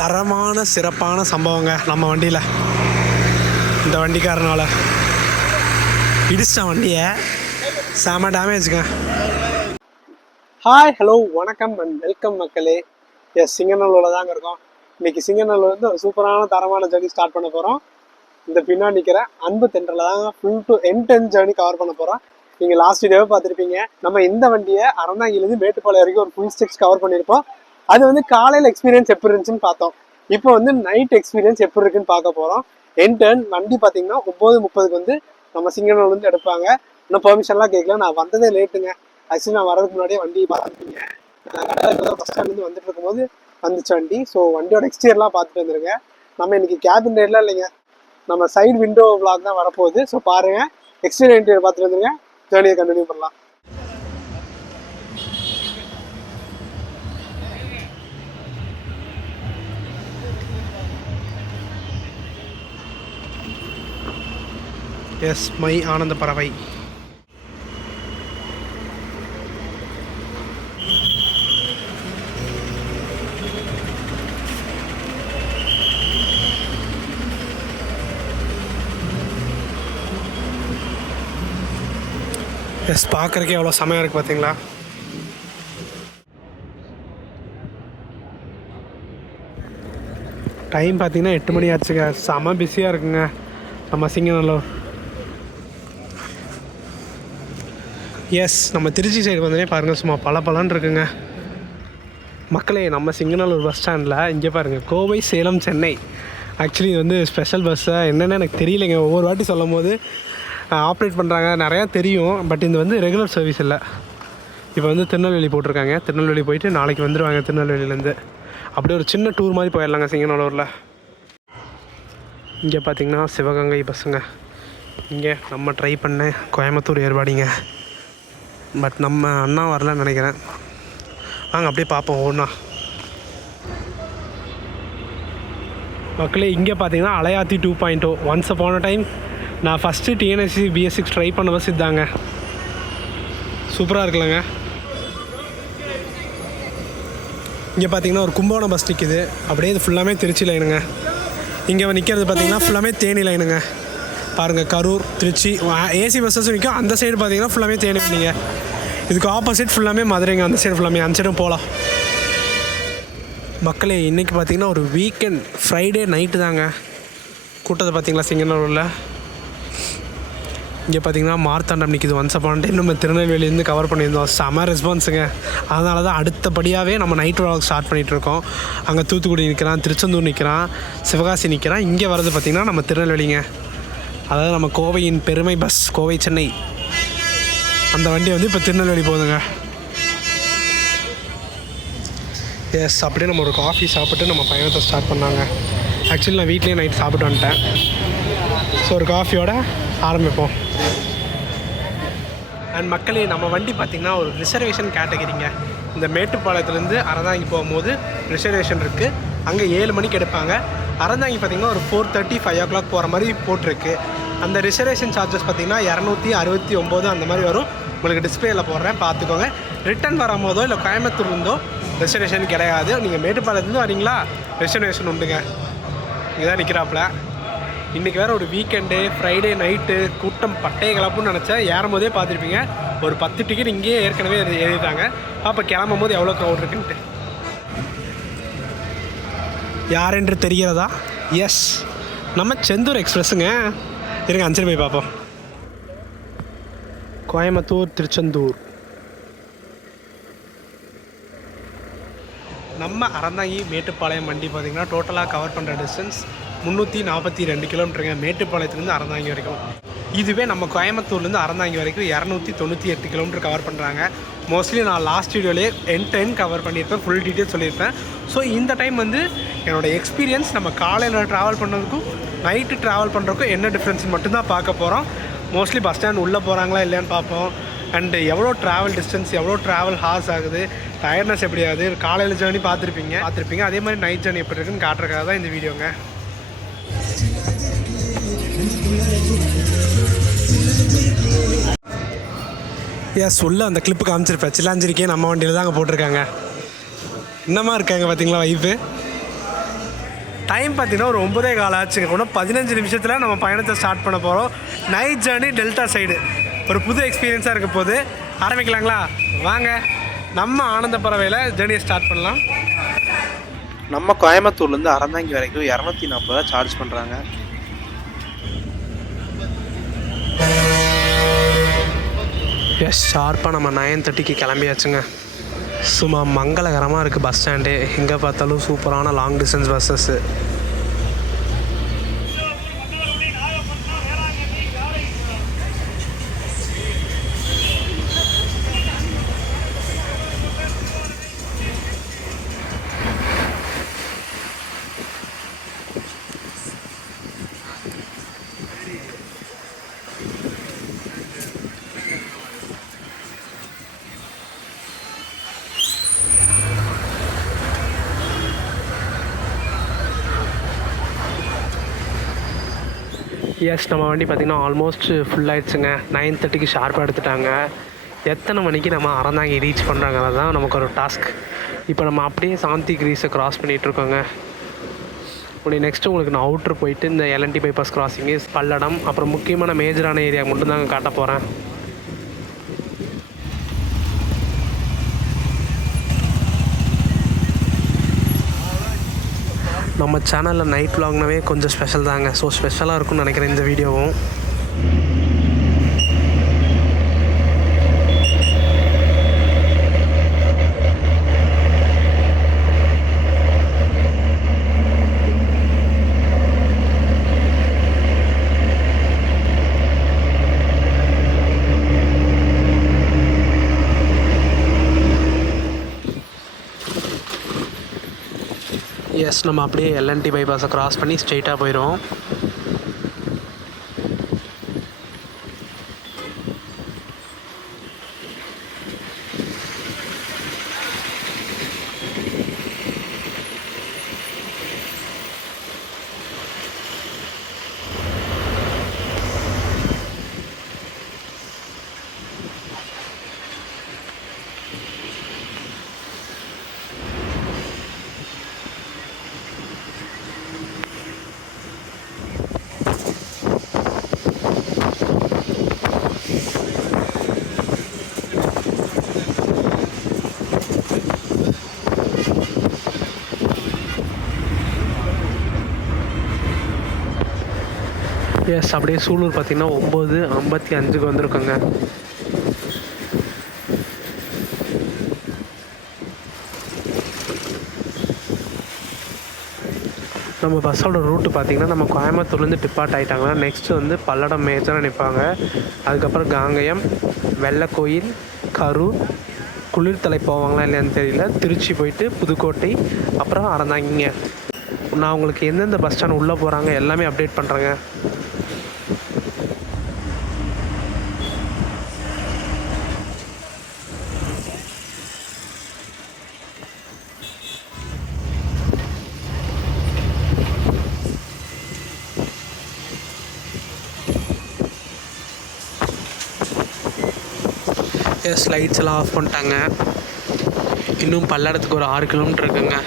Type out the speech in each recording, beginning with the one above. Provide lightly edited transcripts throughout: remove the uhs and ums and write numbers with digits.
தரமான சிறப்பான சம்பவங்க நம்ம வண்டியில். இந்த வண்டிக்காரனால் இடிச்சிட்ட வண்டியை செம டேமேஜுங்க. ஹாய், ஹலோ, வணக்கம் அண்ட் வெல்கம் மக்களே. சிங்கநல்லூரில் தாங்க இருக்கோம். இன்றைக்கி சிங்கநல்லூர்லேருந்து ஒரு சூப்பரான தரமான ஜர்னி ஸ்டார்ட் பண்ண போகிறோம். இந்த பின்னாடி நிற்கிற அன்பு தென்றலில் தாங்க full to end journey cover பண்ண போகிறோம். நீங்கள் லாஸ்ட் வீடியோவை பார்த்துருப்பீங்க. நம்ம இந்த வண்டியை அறந்தாங்கிலேருந்து மேட்டுப்பாளையம் வரைக்கும் ஒரு ஃபுல் ஸ்டெக்ஸ் கவர் பண்ணியிருப்போம். அது வந்து காலையில் எக்ஸ்பீரியன்ஸ் எப்படி இருந்துச்சுன்னு பார்த்தோம். இப்போ வந்து நைட் எக்ஸ்பீரியன்ஸ் எப்படி இருக்குன்னு பார்க்க போகிறோம். வண்டி பார்த்தீங்கன்னா 9:30 வந்து நம்ம சிங்கநல்லூர்லேருந்து எடுப்பாங்க. இன்னும் பெர்மிஷன்லாம் கேட்கல. நான் வந்ததே லேட்டுங்க. ஆக்சுவலி நான் வரதுக்கு முன்னாடியே வண்டி பார்த்துருப்பீங்க. பஸ் ஸ்டாண்ட்லேருந்து வந்துட்டு இருக்கும்போது வந்துச்சு வண்டி. ஸோ வண்டியோட எக்ஸ்டீரியர்லாம் பார்த்துட்டு வந்துருங்க. நம்ம இன்னைக்கு கேபின் ரைட்லாம் இல்லைங்க, நம்ம சைடு விண்டோ விளாக் தான் வரப்போகுது. ஸோ பாருங்கள், எக்ஸ்டீரியர் இன்டீரியர் பார்த்துட்டு வந்துருங்க. ஜேர்னியை கண்டினியூ பண்ணலாம். எஸ், மை ஆனந்த பறவை. எஸ், பார்க்குறக்கே எவ்வளோ செமையாக இருக்குது பார்த்தீங்களா. டைம் பார்த்தீங்கன்னா 8 மணி ஆச்சுங்க. செம பிஸியாக இருக்குங்க நம்ம சிங்கநல்லூர். எஸ், நம்ம திருச்சி சைடு வந்தோடனே பாருங்கள், சும்மா பலன்னு இருக்குங்க மக்களே. நம்ம சிங்கநல்லூர் பஸ் ஸ்டாண்டில் இங்கே பாருங்கள், கோவை, சேலம், சென்னை. ஆக்சுவலி இது வந்து ஸ்பெஷல் பஸ்ஸை என்னென்னு எனக்கு தெரியலைங்க. ஒவ்வொரு வாட்டி சொல்லும் போது ஆப்ரேட் பண்ணுறாங்க, நிறையா தெரியும். பட் இது வந்து ரெகுலர் சர்வீஸ் இல்லை. இப்போ வந்து திருநெல்வேலி போட்டிருக்காங்க. திருநெல்வேலி போயிட்டு நாளைக்கு வந்துடுவாங்க. திருநெல்வேலியிலேருந்து அப்படியே ஒரு சின்ன டூர் மாதிரி போயிடலாங்க சிங்கநல்லூரில். இங்கே பார்த்திங்கன்னா சிவகங்கை பஸ்ஸுங்க. இங்கே நம்ம ட்ரை பண்ண கோயம்புத்தூர் ஏற்பாடிங்க. பட் நம்ம அண்ணா வரலன்னு நினைக்கிறேன். வாங்க அப்படியே பார்ப்போம் ஒன்றா. மக்களே, இங்கே பார்த்தீங்கன்னா அலையாத்தி 2.0. ஒன்ஸ் அப்பான் அ டைம் நான் ஃபஸ்ட்டு டிஎன்எஸ்சி BS6 ட்ரை பண்ண பஸ் இதாங்க. சூப்பராக இருக்குல்லங்க. இங்கே பார்த்தீங்கன்னா ஒரு கும்பகோணம் பஸ் நிற்கிது. அப்படியே இது ஃபுல்லாமே திருச்சி லைனுங்க. இங்கே நிற்கிறது பார்த்தீங்கன்னா ஃபுல்லாமே தேனி லைனுங்க. பாருங்கள், கரூர், திருச்சி ஏசி பஸ்ஸஸும் நிற்கும். அந்த சைடு பார்த்தீங்கன்னா ஃபுல்லாமே தேனி இல்லைங்க. இதுக்கு ஆப்போசிட் ஃபுல்லாமே மதுரைங்க. அந்த சைடு ஃபுல்லாமே அந்த சைடும் போகலாம். மக்களே, இன்றைக்கி பார்த்தீங்கன்னா ஒரு வீக்கெண்ட், ஃப்ரைடே நைட்டு தாங்க. கூட்டத்தை பார்த்தீங்களா சிங்கநல்லூரில். இங்கே பார்த்தீங்கன்னா மார்த்தாண்டம் நிற்கிது. ஒன்ஸ் அப்பான் டைம் நம்ம திருநெல்வேலியிலேருந்து கவர் பண்ணியிருந்தோம். செம ரெஸ்பான்ஸுங்க. அதனால தான் அடுத்தபடியாகவே நம்ம நைட் வாக் ஸ்டார்ட் பண்ணிகிட்ருக்கோம். அங்கே தூத்துக்குடி நிற்கிறான், திருச்செந்தூர் நிற்கிறான், சிவகாசி நிற்கிறான். இங்கே வரது பார்த்திங்கன்னா நம்ம திருநெல்வேலிங்க. அதாவது நம்ம கோவையின் பெருமை பஸ், கோவை சென்னை. அந்த வண்டி வந்து இப்போ திருநெல்வேலி போகுதுங்க. எஸ், அப்படியே நம்ம ஒரு காஃபி சாப்பிட்டு நம்ம பயணத்தை ஸ்டார்ட் பண்ணாங்க. ஆக்சுவலி நான் வீட்லேயே நைட் சாப்பிட்டு வந்துட்டேன். ஸோ ஒரு காஃபியோட ஆரம்பிப்போம். அண்ட் மக்களே, நம்ம வண்டி பார்த்திங்கன்னா ஒரு ரிசர்வேஷன் கேட்டகிரிங்க. இந்த மேட்டுப்பாளையத்துலேருந்து அறந்தாங்கி போகும்போது ரிசர்வேஷன் இருக்குது. அங்கே 7 மணிக்கு எடுப்பாங்க. அறந்தாங்கி பார்த்திங்கன்னா ஒரு 4:30, 5 o'clock போகிற மாதிரி போட்டிருக்கு. அந்த ரிசர்வேஷன் சார்ஜஸ் பார்த்திங்கன்னா 269 அந்த மாதிரி வரும். உங்களுக்கு டிஸ்பிளேயில் போடுறேன், பார்த்துக்கோங்க. ரிட்டன் வரும்போதோ இல்லை கோயம்புத்தூர்லேருந்தோ ரிசர்வேஷன் கிடையாது. நீங்கள் மேட்டுப்பாளையத்துலேருந்து வரீங்களா, ரிசர்வேஷன் உண்டுங்க. இதுதான் நிற்கிறாப்புல. இன்றைக்கி வேறு ஒரு வீக்கெண்டு, ஃப்ரைடே நைட்டு, கூட்டம் பட்டையை கிளப்புன்னு நினச்சேன். ஏறும் போதே பார்த்துருப்பீங்க, ஒரு 10 டிக்கெட் இங்கேயே ஏற்கனவே எழுதிட்டாங்க. அப்போ கிளம்பும் போது எவ்வளோ க்ரௌட் இருக்குன்ட்டு. யார் என்று தெரிகிறதா? எஸ், நம்ம செந்தூர் எக்ஸ்பிரஸுங்க. இருங்க, அஞ்சு போய் பார்ப்போம். கோயம்புத்தூர், திருச்செந்தூர். நம்ம அறந்தாங்கி மேட்டுப்பாளையம் வண்டி பார்த்திங்கன்னா டோட்டலாக கவர் பண்ணுற டிஸ்டன்ஸ் 342 கிலோமீட்டருங்க. மேட்டுப்பாளையத்துலேருந்து அறந்தாங்கி வரைக்கும். இதுவே நம்ம கோயம்புத்தூர்லேருந்து அறந்தாங்கி வரைக்கும் 298 கிலோமீட்டர் கவர் பண்ணுறாங்க. மோஸ்ட்லி நான் லாஸ்ட் வீடியோலேயே எண்ட் கவர் பண்ணியிருப்பேன், ஃபுல் டீட்டெயில் சொல்லியிருப்பேன். ஸோ இந்த டைம் வந்து என்னோடய எக்ஸ்பீரியன்ஸ் நம்ம காலையில் ட்ராவல் பண்ணுறதுக்கும் நைட்டு ட்ராவல் பண்ணுறதுக்கும் என்ன டிஃப்ரென்ஸ் மட்டும்தான் பார்க்க போகிறோம். மோஸ்ட்லி பஸ் ஸ்டாண்ட் உள்ளே போகிறாங்களா இல்லையான்னு பார்ப்போம். அண்டு எவ்வளோ ட்ராவல் டிஸ்டன்ஸ், எவ்வளோ ட்ராவல் ஹார்ஸ் ஆகுது, டயர்ட்னஸ் எப்படி ஆகுது. காலையில் ஜேர்னி பார்த்துருப்பீங்க. அதே மாதிரி நைட் ஜேர்னி எப்படி இருக்குன்னு காட்டுறதுக்காக தான் இந்த வீடியோங்க. உள்ள அந்த கிளிப்பு காமிச்சிருப்பேன். சில்லாஞ்சிருக்கே நம்ம வண்டியில் தான் அங்கே போட்டிருக்காங்க. என்னமா இருக்காங்க பார்த்தீங்களா வைப்பு. டைம் பார்த்திங்கன்னா ஒரு 9:15 ஆச்சுங்க. இன்னும் 15 நிமிஷத்தில் நம்ம பயணத்தை ஸ்டார்ட் பண்ண போகிறோம். நைட் ஜேர்னி டெல்டா சைடு ஒரு புது எக்ஸ்பீரியன்ஸாக இருக்க போது. ஆரம்பிக்கலாங்களா? வாங்க நம்ம ஆனந்த பறவையில் ஜேர்னியை ஸ்டார்ட் பண்ணலாம். நம்ம கோயம்புத்தூர்லேருந்து அறந்தாங்கி வரைக்கும் 240 சார்ஜ் பண்ணுறாங்க. எஸ், ஷார்ப்பாக நம்ம 9:30க்கு கிளம்பியாச்சுங்க. சும்மா மங்களகரமாக இருக்குது பஸ் ஸ்டாண்டு. எங்கே பார்த்தாலும் சூப்பரான லாங் டிஸ்டன்ஸ் பஸ்ஸஸ்ஸு. எஸ், நம்ம வண்டி பார்த்திங்கன்னா ஆல்மோஸ்ட் ஃபுல் ஆகிடுச்சுங்க. 9:30க்கு ஷார்ப்பாக எடுத்துட்டாங்க. எத்தனை மணிக்கு நம்ம அறந்தாங்கி ரீச் பண்ணுறாங்கிறது தான் நமக்கு ஒரு டாஸ்க். இப்போ நம்ம அப்படியே சாந்தி கிரீஸை க்ராஸ் பண்ணிகிட்ருக்கோங்க. இப்படி நெக்ஸ்ட்டு உங்களுக்கு நான் அவுட்ரு போயிட்டு இந்த எல்என்டி பைபாஸ் கிராசிங்கு, பல்லடம், அப்புறம் முக்கியமான மேஜரான ஏரியா மட்டும்தாங்க காட்ட போகிறேன். நம்ம சேனலில் நைட் vlogனாவே கொஞ்சம் ஸ்பெஷல் தாங்க. ஸோ ஸ்பெஷலாக இருக்கும்னு நினைக்கிறேன் இந்த வீடியோவும். எஸ், நம்ம அப்படியே எல்என்டி பைபாஸை க்ராஸ் பண்ணி ஸ்ட்ரெயிட்டாக போயிடுவோம். எஸ், அப்படியே சூலூர் பார்த்திங்கன்னா 9:55க்கு வந்திருக்கோங்க. நம்ம பஸ்ஸோட ரூட்டு பார்த்திங்கன்னா நம்ம கோயம்புத்தூர்லேருந்து டிப்பார்ட் ஆகிட்டாங்கன்னா நெக்ஸ்ட்டு வந்து பல்லடம் மேஜராக நிற்பாங்க. அதுக்கப்புறம் காங்கயம், வெள்ளக்கோயில், கரூர், குளிர்தலை போவாங்களா இல்லையான்னு தெரியல, திருச்சி போயிட்டு புதுக்கோட்டை, அப்புறம் அறந்தாங்கிங்க. நான் உங்களுக்கு எந்தெந்த பஸ் ஸ்டாண்ட் உள்ளே போகிறாங்க எல்லாமே அப்டேட் பண்ணுறேங்க. எஸ், லைட்ஸ் எல்லாம் ஆஃப் பண்ணிட்டாங்க. இன்னும் பல்லடத்துக்கு ஒரு 6 கிலோமீட்டர் இருக்குங்க.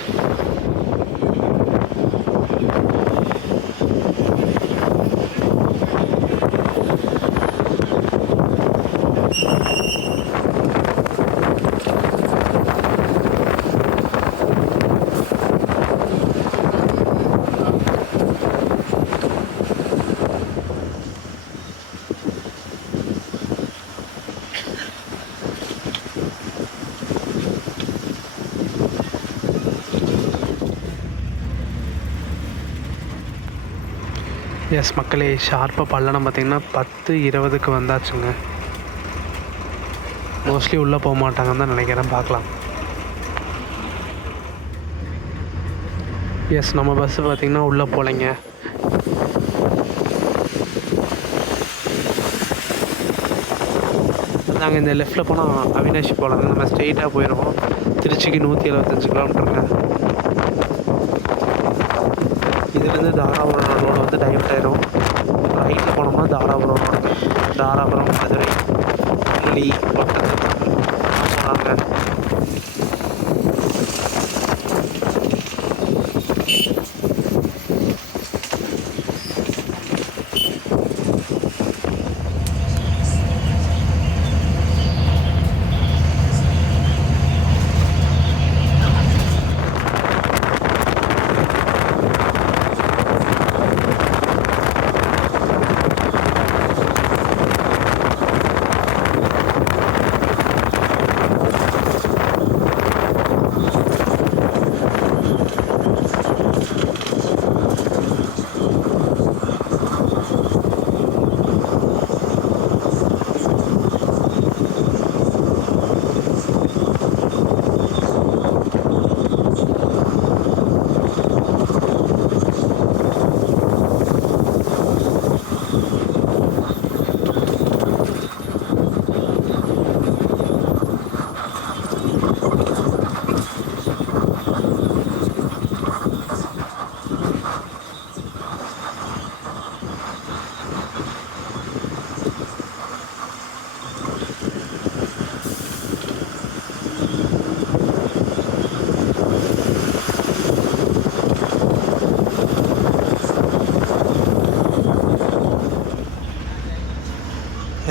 எஸ் மக்களே, ஷார்ப்பாக பல்லடம் பார்த்திங்கன்னா 10:20க்கு வந்தாச்சுங்க. மோஸ்ட்லி உள்ளே போக மாட்டாங்கன்னு தான் நினைக்கிறேன், பார்க்கலாம். எஸ், நம்ம பஸ்ஸு பார்த்திங்கன்னா உள்ளே போகலைங்க. நாங்கள் இந்த லெஃப்ட்டில் போனால் அவினாஷி போகலாங்க. நம்ம ஸ்ட்ரெயிட்டாக போயிடுவோம். திருச்சிக்கு 175 கிலோமீட்டருங்க. இதுலேருந்து தாராபுரம் ரோடு வந்து டைவர்ட் ஆயிரும். ரைட்டில் போனோம்னா தாராபுரம் ரோடு, தாராபுரம், மதுரை, பள்ளி, ஒட்டத்துக்கு போகிறாங்க.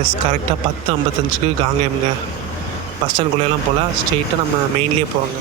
எஸ், கரெக்டாக 10:55க்கு காங்கேயம்ங்க. பஸ் ஸ்டாண்டுக்குள்ளேலாம் போல், ஸ்ட்ரெயிட்டாக நம்ம மெயின்லேயே போகிறோங்க.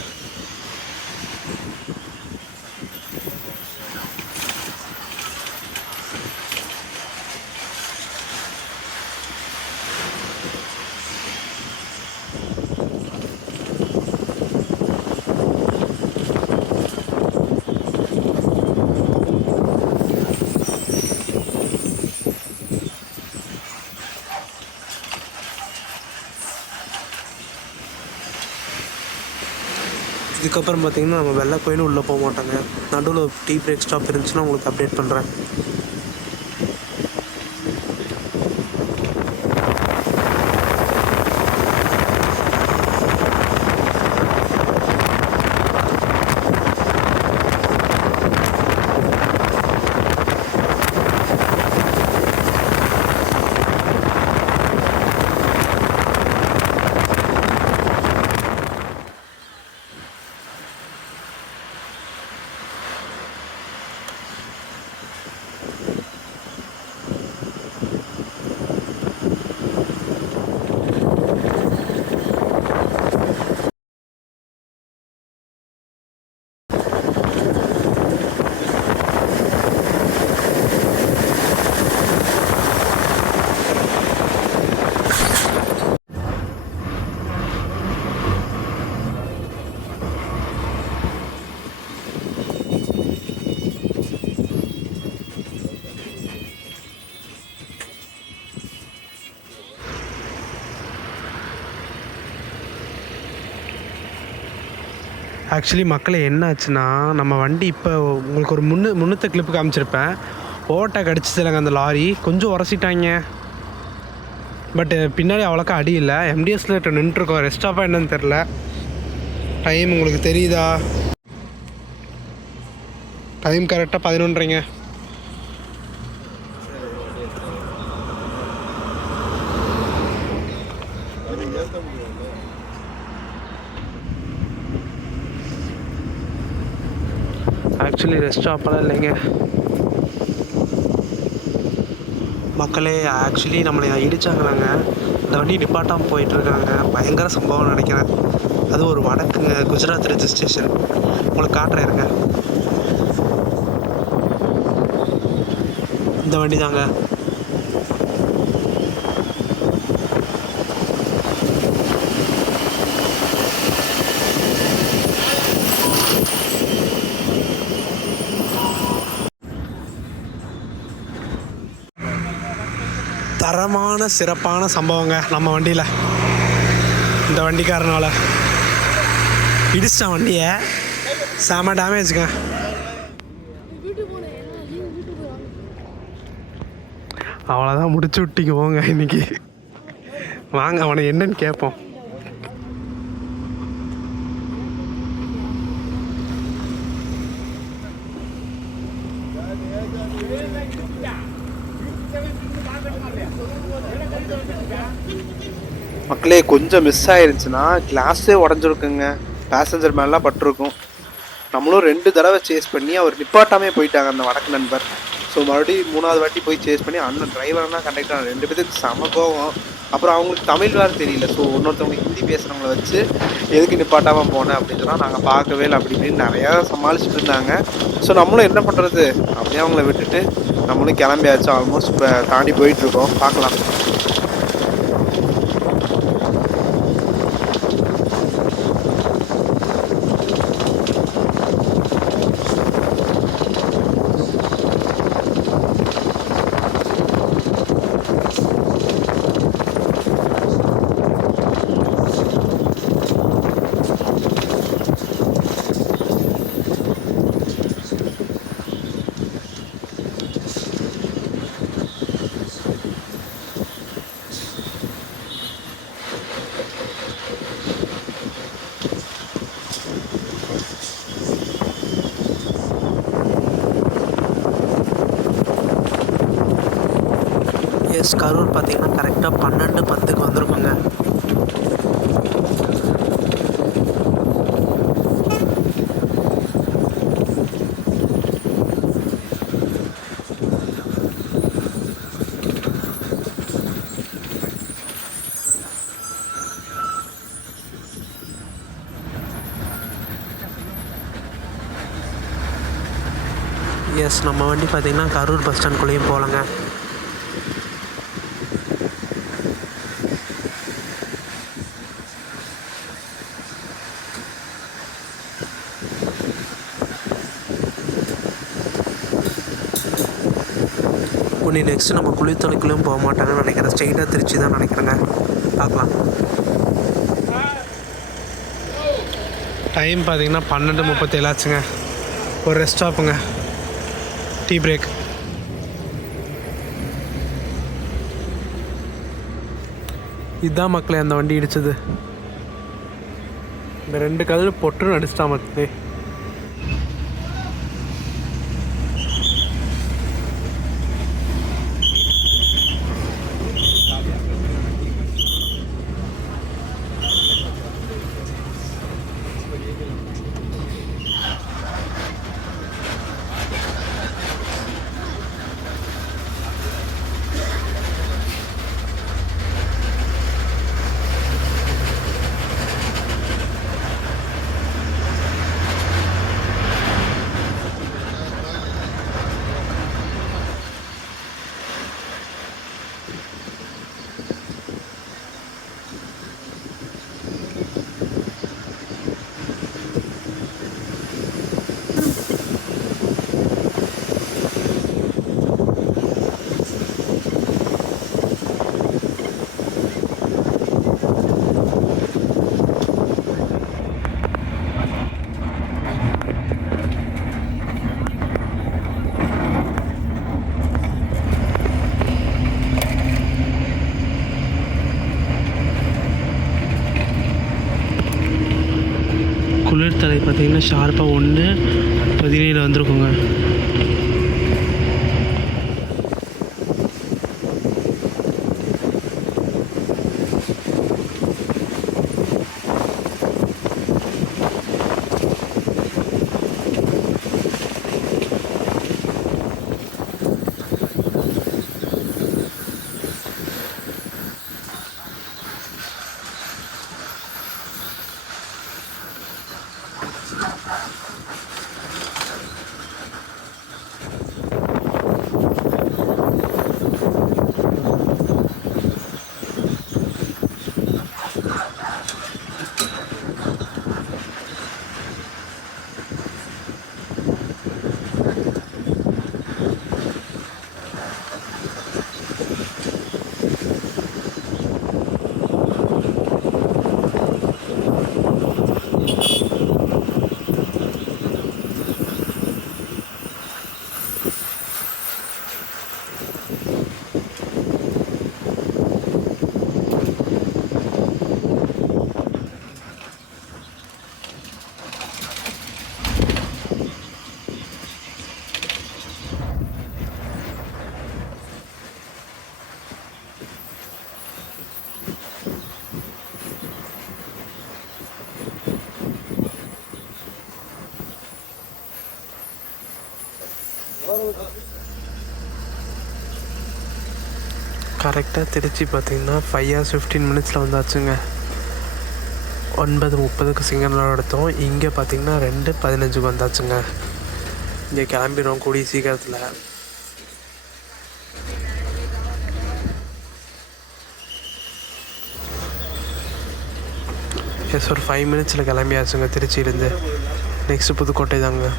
இதுக்கப்புறம் பார்த்திங்கன்னா நம்ம வெள்ளை கோயிலும் உள்ளே போக மாட்டோங்க. நடுவில் டீ பிரேக் ஸ்டாப் இருந்துச்சுன்னா உங்களுக்கு அப்டேட் பண்ணுறேன். ஆக்சுவலி மக்களே என்ன ஆச்சுன்னா, நம்ம வண்டி இப்போ உங்களுக்கு ஒரு முன்னத்த கிளிப்பு காமிச்சிருப்பேன். ஓவர்டேக் அடிச்சதுலங்க அந்த லாரி கொஞ்சம் உரசிட்டாங்க. பட்டு பின்னாடி அவ்வளோக்கா அடி இல்லை. எம்டிஎஸ்ல நின்றுருக்கோம். ரெஸ்ட் ஆஃபாக என்னன்னு தெரில. டைம் உங்களுக்கு தெரியுதா? டைம் கரெக்டாக 11:30ங்க. ஆக்சுவலி ரெஸ்ட் ஸ்டாப்பெல்லாம் இல்லைங்க மக்களே. ஆக்சுவலி நம்மளை இடித்தாங்களாங்க. இந்த வண்டி டிபார்ட்டாக போயிட்டுருக்காங்க. பயங்கர சம்பவம் நினைக்கிறேன். அது ஒரு வடக்குங்க, குஜராத் ரெஜிஸ்ட்ரேஷன். உங்களுக்கு காட்டுறேன் இருங்க. இந்த வண்டி தாங்க. தரமான சிறப்பான சம்பவங்க நம்ம வண்டியில். இந்த வண்டிக்காரனால் இடிச்சிட்டான் வண்டியை. செம டேமேஜுங்க. அவ்வளோதான், முடிச்சு விட்டிக்கு போங்க இன்னைக்கு. வாங்க அவனை என்னன்னு கேட்போம். மக்களே கொஞ்சம் மிஸ் ஆயிருந்துச்சுன்னா கிளாஸே உடஞ்சிருக்குங்க. பேசஞ்சர் மேலாம் பட்டிருக்கும். நம்மளும் 2 தடவை சேஸ் பண்ணி அவர் நிப்பாட்டாமே போயிட்டாங்க அந்த வடக்கு நண்பர். ஸோ மறுபடியும் 3வது வாட்டி போய் சேஸ் பண்ணி அண்ணன் டிரைவர்னா கண்டக்டர் 2 பேருக்கு செம கோவம். அப்புறம் அவங்களுக்கு தமிழ் வேறு தெரியல. ஸோ இன்னொருத்தவங்க ஹிந்தி பேசுகிறவங்கள வச்சு எதுக்கு நிப்பாட்டாமல் போனேன் அப்படின்னு சொன்னால் நாங்கள் பார்க்கவே இல்லை அப்படி இப்படின்னு நிறையா சமாளிச்சுட்டு இருந்தாங்க. ஸோ நம்மளும் என்ன பண்ணுறது, அப்படியே அவங்கள விட்டுட்டு நம்மளும் கிளம்பியாச்சு. ஆல்மோஸ்ட் இப்போ தாண்டி போயிட்டுருக்கோம். பார்க்கலாம். எஸ், கரூர் பார்த்தீங்கன்னா கரெக்டாக 12:10க்கு வந்திருக்குங்க. எஸ், நம்ம வண்டி பார்த்திங்கன்னா கரூர் பஸ் ஸ்டாண்ட்குள்ளேயும் போகலங்க. உடனே நெக்ஸ்ட்டு நம்ம குளித்தலைக்குள்ளேயும் போக மாட்டாங்கன்னு நினைக்கிறேன். ஸ்ட்ரெயிட்டாக திருச்சி தான் நினைக்கிறேங்க. பார்க்கலாம். டைம் பார்த்திங்கன்னா 12:37 ஆச்சுங்க. ஒரு ரெஸ்ட் ஸ்டாப்புங்க, டீ பிரேக். இதுதான் மக்களே அந்த வண்டி இடிச்சது. இந்த 2 கல் பொட்டுன்னு அடிச்சிட்டா மக்களே. குளிர்தலை பார்த்திங்கன்னா ஷார்ப்பாக 1:17 வந்திருக்குங்க. கரெக்டாக திருச்சி பார்த்திங்கன்னா 5 hours 15 minutes வந்தாச்சுங்க. 9:30 சிங்கனூர் எடுத்தோம். இங்கே பார்த்திங்கன்னா 2:15 வந்தாச்சுங்க. இங்கே கிளம்பிடும் கூடிய சீக்கிரத்தில். எஸ், ஒரு 5 minutes கிளம்பியாச்சுங்க திருச்சியிலேருந்து. நெக்ஸ்ட்டு புதுக்கோட்டை தாங்க.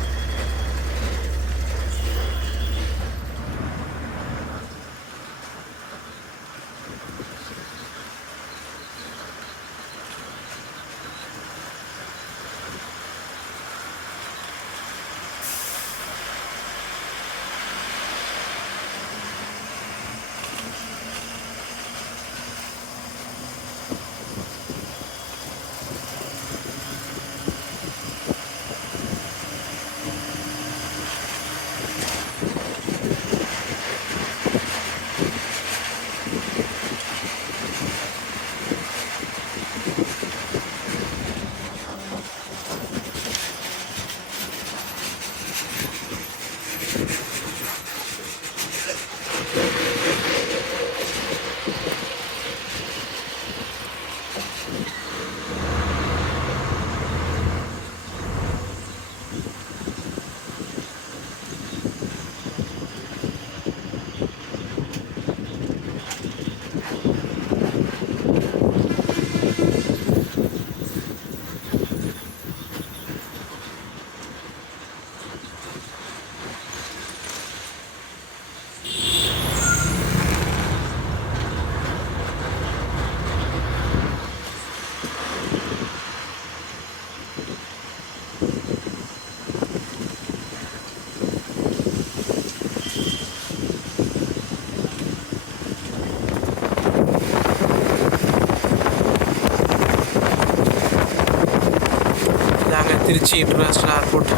Trichy international airport.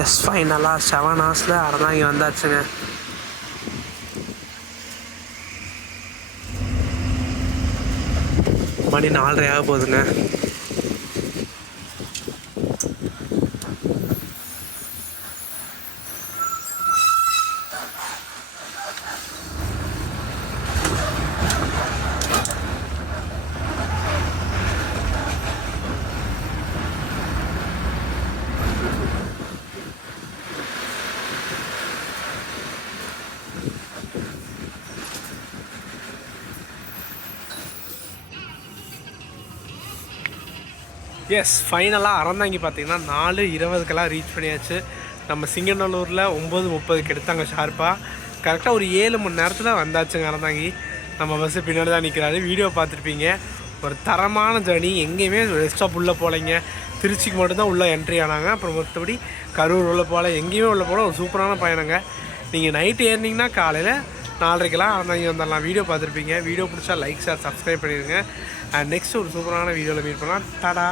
எஸ், ஃபைனலாக 7 ஹவர்ஸில் அறந்தாங்கி வந்தாச்சுங்க. மணி 4:30 ஆக போகுதுங்க. எஸ், ஃபைனலாக அறந்தாங்கி பார்த்தீங்கன்னா 4:20 ரீச் பண்ணியாச்சு. நம்ம சிங்கநல்லூரில் 9:30 எடுத்தாங்க ஷார்ப்பாக. கரெக்டாக ஒரு 7 மணி நேரத்தில் வந்தாச்சுங்க அறந்தாங்கி. நம்ம பஸ்ஸு பின்னாடி தான் நிற்கிறாரு, வீடியோ பார்த்துருப்பீங்க. ஒரு தரமான ஜர்னி, எங்கேயுமே ரெஸ்டாப் உள்ளே போகலைங்க. திருச்சிக்கு மட்டும்தான் உள்ளே என்ட்ரி ஆனாங்க. அப்புறம் மற்றபடி கரூர் உள்ள போகல, எங்கேயுமே உள்ள போகல. ஒரு சூப்பரான பயணங்க. நீங்கள் நைட்டு ஏறினீங்கன்னா காலையில் 4:30 அறந்தாங்கி வந்துடலாம். வீடியோ பார்த்துருப்பீங்க. வீடியோ பிடிச்சா லைக், ஷேர், சப்ஸ்கிரைப் பண்ணிடுங்க. அண்ட் நெக்ஸ்ட் ஒரு சூப்பரான வீடியோவில் மீட் பண்ணலாம். டாடா.